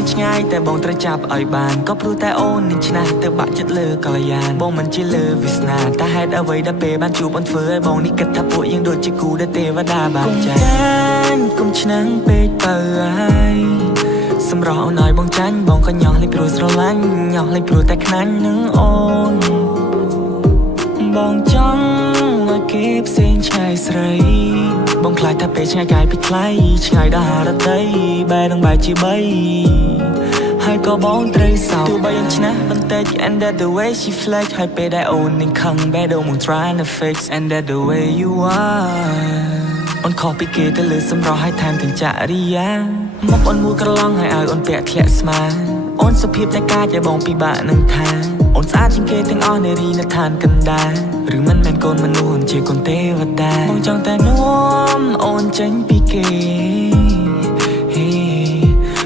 នេះឆ្ងាយតែបងត្រូវចាប់ឲ្យបានក៏ព្រោះតែអូននេះឆ្នះទៅបាក់ចិត្តលើកល្យានបងមិនជាលើវាសនាតែហេតុអ្វីដែលពេលបានជួបអូនធ្វើឲ្យបងនេះគិតថាពួកយើងដូចជាគូដែលទេវតាបានចែកកុំឆ្នាំងពេកបើហើយសម្រស់អូនឲ្យបងចាញ់បងក៏ញោះលេងព្រោះស្រឡាញ់ញោះលេងព្រោះតែខ្នាញ់នឹងអូនបងចង់ឲ្យគេផ្សេងឆ្ងាយស្រីបងខ្លាចថាពេលឆ្ងាយកាយពីថ្លៃឆ្ងាយដល់ហារតីបែរនឹងបែរជាបីហើយក៏បងត្រូវសោកទោះបីអូនឆ្នះបន្តិច and that the way she flex ហើយពេលដែលអូននឹងខឹងបែរដូរមក trying to fix and that the way you are អូនខុសពីគេទៅលើសម្រស់ហើយថែមទាំងចរិយាមកអូនមួយក្រឡងហើយឲ្យអូនពាក់ធ្លាក់ស្មាអូនសុភាពតែកាចឲ្យបងពិបាកនឹងថាអូនស្អាតជាងគេទាំងអស់នារីនៅឋានកណ្ដាលឬមិនមែនកូនមនុស្សជាកូនទេវតាបងចង់តែនាំអូនចេញពីគេ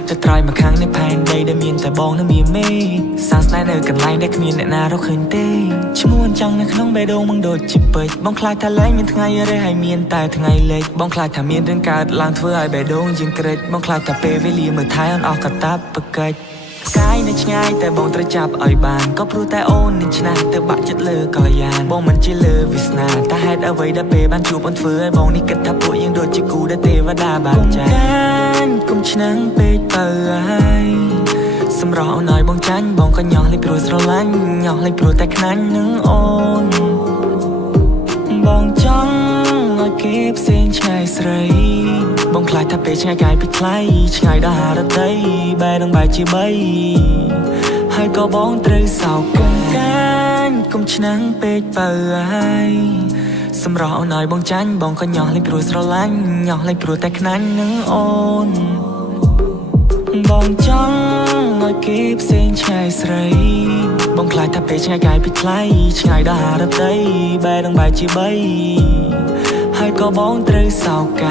តែត្រៃមកខាងនៃផែនដីដែលមានតែបងនៅមានមេសាស្នេហ៍នៅកន្លែងដែលគ្មានអ្នកណារកឃើញទេឈ្មោះអញ្ចឹងនៅក្នុងបេះដូងมึงដូចជាពេជ្របងខ្លាចថាលែងមានថ្ងៃរេហើយមានតែថ្ងៃលេចបងខ្លាចថាមានរឿងកើតឡើងធ្វើឲ្យបេះដូងយើងក្រិចបងខ្លាចថាពេលវេលាមើលថែអូនអស់កតាបប្រកិច្ចផ្កាយនៅឆ្ងាយតែបងត្រូវចាប់ឲ្យបានក៏ព្រោះតែអូននឹងឆ្នះទៅបាក់ចិត្តលើកល្យានបងមិនជាលើវាសនាតែហេតុអ្វីដែលពេលបានជួបអូនធ្វើឲ្យបងនេះគិតថាពួកយើងដូចជាគូដែលទេវតាបានចែកកុំឆ្នាំងពេកបើហើយសម្រស់អូនឲ្យបងចាញ់បងក៏ញោះលេងព្រោះស្រឡាញ់ញោះលេងព្រោះតែខ្នាញ់នឹងអូនបងចង់ឲ្យគេផ្សេងឆ្ងាយស្រីបងខ្លាចថាពេលឆ្ងាយកាយពីថ្លៃឆ្ងាយដល់ហារតីបែរនឹងបែរជាបីហើយក៏បងត្រូវសោកកុំឆ្នាំងពេកបើហើយសម្រស់អូនឲ្យបងចាញ់បងក៏ញោះលេងព្រោះស្រឡាញ់ញោះលេងព្រោះតែខ្នាញ់នឹងអូនបងចង់ឲ្យគេផ្សេងឆ្ងាយស្រីបងខ្លាចថាពេលឆ្ងាយកាយពីថ្លៃឆ្ងាយដល់ហារតីបែរនឹងបែរជាបីហើយក៏បងត្រូវសោក